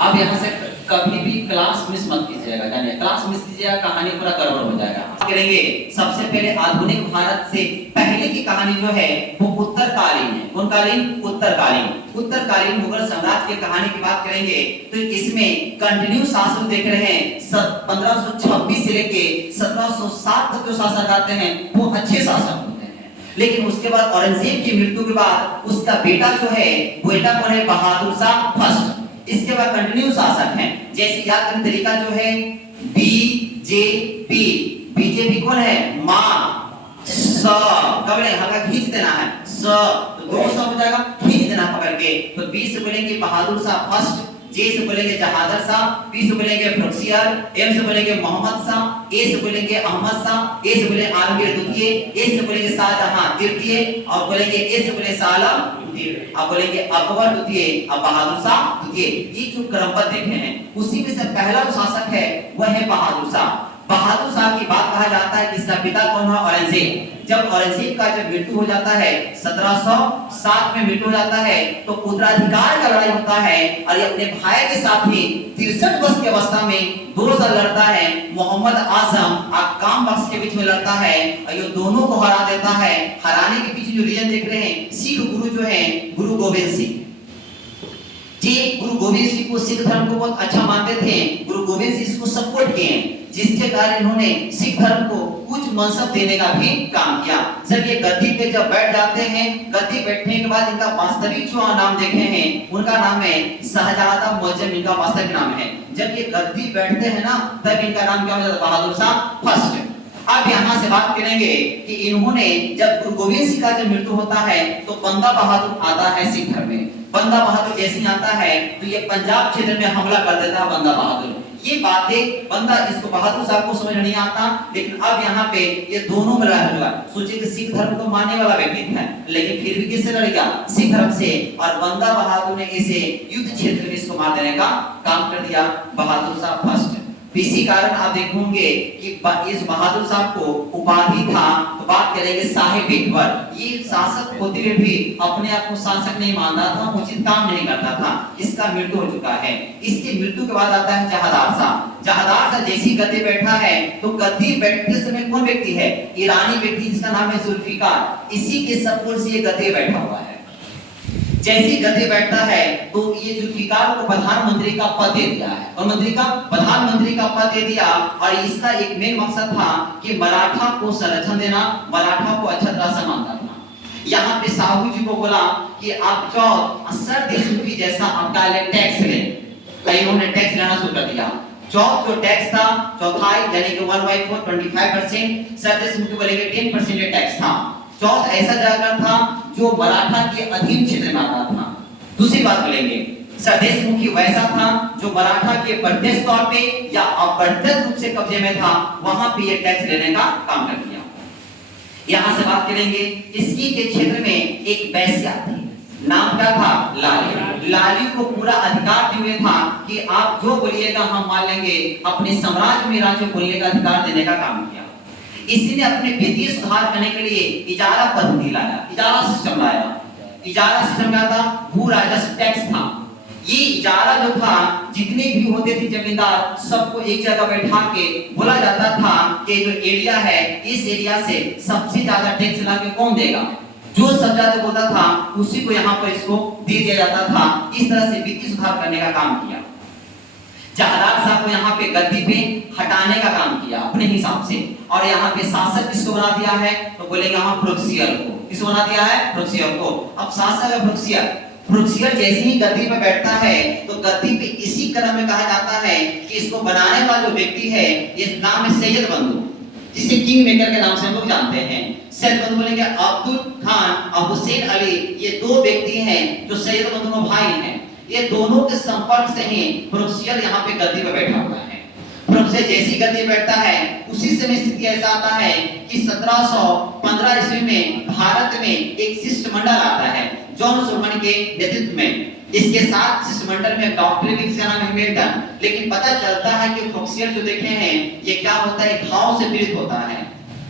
अब यहाँ से कभी भी क्लास मिस मत कीजिएगा, जानिए क्लास मिस कीजिएगा कहानी पूरा गड़बड़ हो जाएगा। करेंगे सबसे पहले आधुनिक भारत से पहले की कहानी जो है वो उत्तरकालीन है। कौन कालीन? उत्तरकालीन। उत्तरकालीन मुगल साम्राज्य की कहानी की बात करेंगे तो इसमें कंटिन्यू शासन देख रहे हैं। 1526 से लेके 1707 तक जो शासक आते हैं वो अच्छे शासक होते हैं, लेकिन उसके बाद औरंगजेब की मृत्यु के बाद उसका बेटा जो है वो बेटा कौन है? बहादुर शाह फर्स्ट। इसके बाद कंटिन्यू शासक हैं, जैसे याद करने तरीका जो है बीजेपी। बीजेपी कौन है? मां स कबड़े हल्का खींच देना है स, तो दो स हो जाएगा, खींच देना पकड़ के। तो बी से बोलेंगे बहादुर शाह फर्स्ट, जे से बोलेंगे जहादर शाह, पी से बोलेंगे फरुखसियार, एम से बोलेंगे मोहम्मद शाह, ए से बोलेंगे अहमद शाह, ए से बोलेंगे आलमगीर द्वितीय, ए से बोलेंगे शाहजहां तृतीय, और बोलेंगे ए से बोलेंगे शाह आलम द्वितीय, अब बोलेंगे अकबर द्वितीय, अब बहादुर शाह द्वितीय। ये जो क्रमबद्ध देखे हैं उसी में से पहला जो शासक है वह है बहादुर शाह। बहादुर शाह की बात कहा जाता है कि इसका पिता कौन है? औरंगजेब। जब औरंगजेब का जब मृत्यु हो जाता है 1707 में मृत्यु हो जाता है तो उत्तराधिकार का लड़ाई होता है, और ये अपने भाई के साथ ही 63 वर्ष की अवस्था में 2 साल लड़ता है। मोहम्मद आजम और काम बख्श के बीच में लड़ता है और ये दोनों को हरा देता है। हराने के पीछे जो रीजन देख रहे हैं, सिख गुरु जो है गुरु गोविंद सिंह जी, गुरु गोविंद सिंह को सिख धर्म को बहुत अच्छा मानते थे। गुरु गोविंद सिंह इसको सपोर्ट किए, जिसके कारण इन्होंने सिख धर्म को कुछ मनसब देने का भी काम किया। जब ये गद्दी पे जब बैठ जाते हैं, गद्दी बैठने के बाद इनका वास्तविक जो नाम देखे हैं उनका नाम है शाहजादा मुअज्जम, इनका वास्तविक नाम है। जब ये गद्दी बैठते हैं ना तब इनका नाम क्या हो जाता है? बहादुर शाह फर्स्ट। अब यहाँ से बात करेंगे कि इन्होंने जब गुरु गोविंद सिंह का जब मृत्यु होता है तो बंदा बहादुर आता है सिख धर्म में। बंदा बहादुर जैसे आता है तो ये पंजाब क्षेत्र में हमला कर देता है बंदा बहादुर। ये बातें बंदा इसको बहादुर साहब को समझ नहीं आता, लेकिन अब यहाँ पे ये दोनों मिला हुआ। सोचिए कि सिख धर्म को मानने वाला व्यक्ति है, लेकिन फिर भी किससे लड़ेगा? सिख धर्म से। और बंदा बहादुर ने इसे युद्ध क्षेत्र में इसको मार देने का काम कर दिया, बहादुर साहब फर्स्ट। इसी कारण आप देखोगे कि इस बहादुर साहब को उपाधि था, तो बात करेंगे साहिब अकबर। ये शासक होते हुए भी अपने आप को शासक नहीं मानता था, उचित काम नहीं करता था। इसका मृत्यु हो चुका है। इसकी मृत्यु के बाद आता है जहादार शाह। जहादार शाह जैसी गद्दी बैठा है तो गद्दी बैठते समय कौन व्यक्ति है? ईरानी व्यक्ति जिसका नाम है जुल्फिकार। इसी के सपोर्ट से ये गद्दी बैठा हुआ है। जैसी गद्दी बैठता है तो ये जुल्फिकार को प्रधानमंत्री का पद दे दिया है, और मंत्री का प्रधानमंत्री का पद दे दिया। और इसका एक मेन मकसद था कि मराठा को संरक्षण देना, मराठा को अच्छा तरह से मानता था। यहाँ पे साहू जी को बोला कि आप सर देशमुखी जैसा आपका टैक्स ले, तो इन्होंने टैक्स लेना शुरू कर दिया। चौथ जो टैक्स था चौथाई यानी कि 1/4 25%, सर देशमुखी बोलेंगे 10% टैक्स था। चौथ ऐसा जगह था जो मराठा के अधीन क्षेत्र में आता था। दूसरी बात बोलेंगे सरदेश मुखी वैसा था जो मराठा के प्रत्यक्ष तौर पे या अप्रत्यक्ष रूप से कब्जे में था, वहां पे ये टैक्स लेने का काम कर दिया। यहां से बात करेंगे इसकी के क्षेत्र में एक वैश्या थी, नाम क्या था? लाली। लाली को पूरा अधिकार दिए था कि आप जो बोलिएगा हम मान लेंगे, अपने साम्राज्य में राज्य बोलने का अधिकार देने का काम किया। इसी ने अपने वित्तीय सुधार करने के लिए इजारा पद्धति लाया, इजारा सिस्टम लाया। इजारा सिस्टम क्या था? भू राजस्व टैक्स था। ये इजारा जो था जितने भी होते थे जमींदार सबको एक जगह बैठा के बोला जाता था कि जो एरिया है इस एरिया से सबसे ज्यादा टैक्स लाके कौन देगा? जो सब ज्यादा बोलता था उसी को यहाँ पर इसको दे दिया जाता था। इस तरह से वित्तीय सुधार करने का काम किया। जहादार साहब को यहाँ पे गद्दी पे हटाने का काम किया अपने हिसाब से, और यहाँ पे शासक किसको बना दिया है? तो बोलेंगे हम फरुखसियार को। किसको बना दिया है? फरुखसियार को। अब शासक है फरुखसियार। फरुखसियार जैसे ही गद्दी पे बैठता है तो गद्दी पे इसी क्रम में कहा जाता है कि इसको बनाने वाला जो व्यक्ति है ये नाम है सैयद बंधु, जिसे किंग मेकर के नाम से हम लोग जानते हैं। सैयद बंधु बोलेंगे अब्दुल खान और हुसैन अली, ये दो व्यक्ति हैं जो सैयद बंधु के भाई हैं। ये दोनों के संपर्क से ही फरुखसियार यहाँ पे गद्दी पे बैठा हुआ है। फरुखसियार जैसी गद्दी बैठता है उसी समय स्थिति ऐसा आता है कि 1715 ईस्वी में भारत में एक शिष्टमंडल आता है जॉन सोमन के नेतृत्व में। इसके साथ शिष्टमंडल में डॉक्टर भी जिसका नाम है मिल्टन। लेकिन पता चलता है कि फरुखसियार जो देखे हैं ये क्या होता है, घाव से पीड़ित होता है।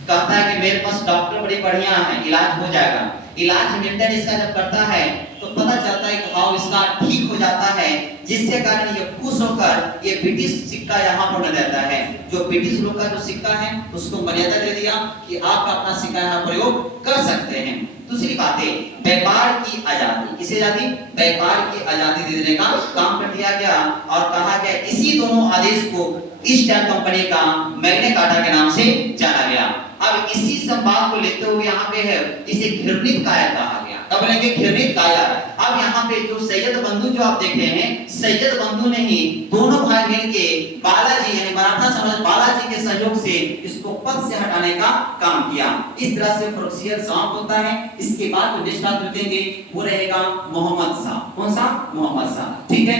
कहता है कि मेरे पास डॉक्टर बड़ी बढ़िया है, इलाज हो जाएगा। इलाज मेंटेन इसका जब करता है तो पता चलता है कि घाव इसका ठीक हो जाता है, जिसके कारण ये खुश होकर ये ब्रिटिश सिक्का यहाँ पर न देता है। जो ब्रिटिश लोग का जो सिक्का है उसको मर्यादा दे दिया कि आप अपना सिक्का यहाँ प्रयोग कर सकते हैं। दूसरी बात है व्यापार की आजादी। किसे आजादी? व्यापार की आजादी दे देने का काम कर दिया गया और कहा गया इसी दोनों आदेश को ईस्ट इंडिया कंपनी का मैग्ना कार्टा के नाम से जाना गया। अब इसी संवाद को लेते हुए यहाँ पे है इसे घृणित कायर कहा गया। तब बोलेंगे घृणित कायर। अब यहाँ पे जो सैयद बंधु जो आप देख रहे हैं, सैयद बंधु ने ही दोनों भाई बहन के बालाजी यानी मराठा साम्राज्य बालाजी के सहयोग से इसको पद से हटाने का काम किया। इस तरह से प्रोसीजर समाप्त होता है। इसके बाद जो नेक्स्ट बात देंगे वो रहेगा मोहम्मद शाह। कौन सा? मोहम्मद शाह। ठीक है।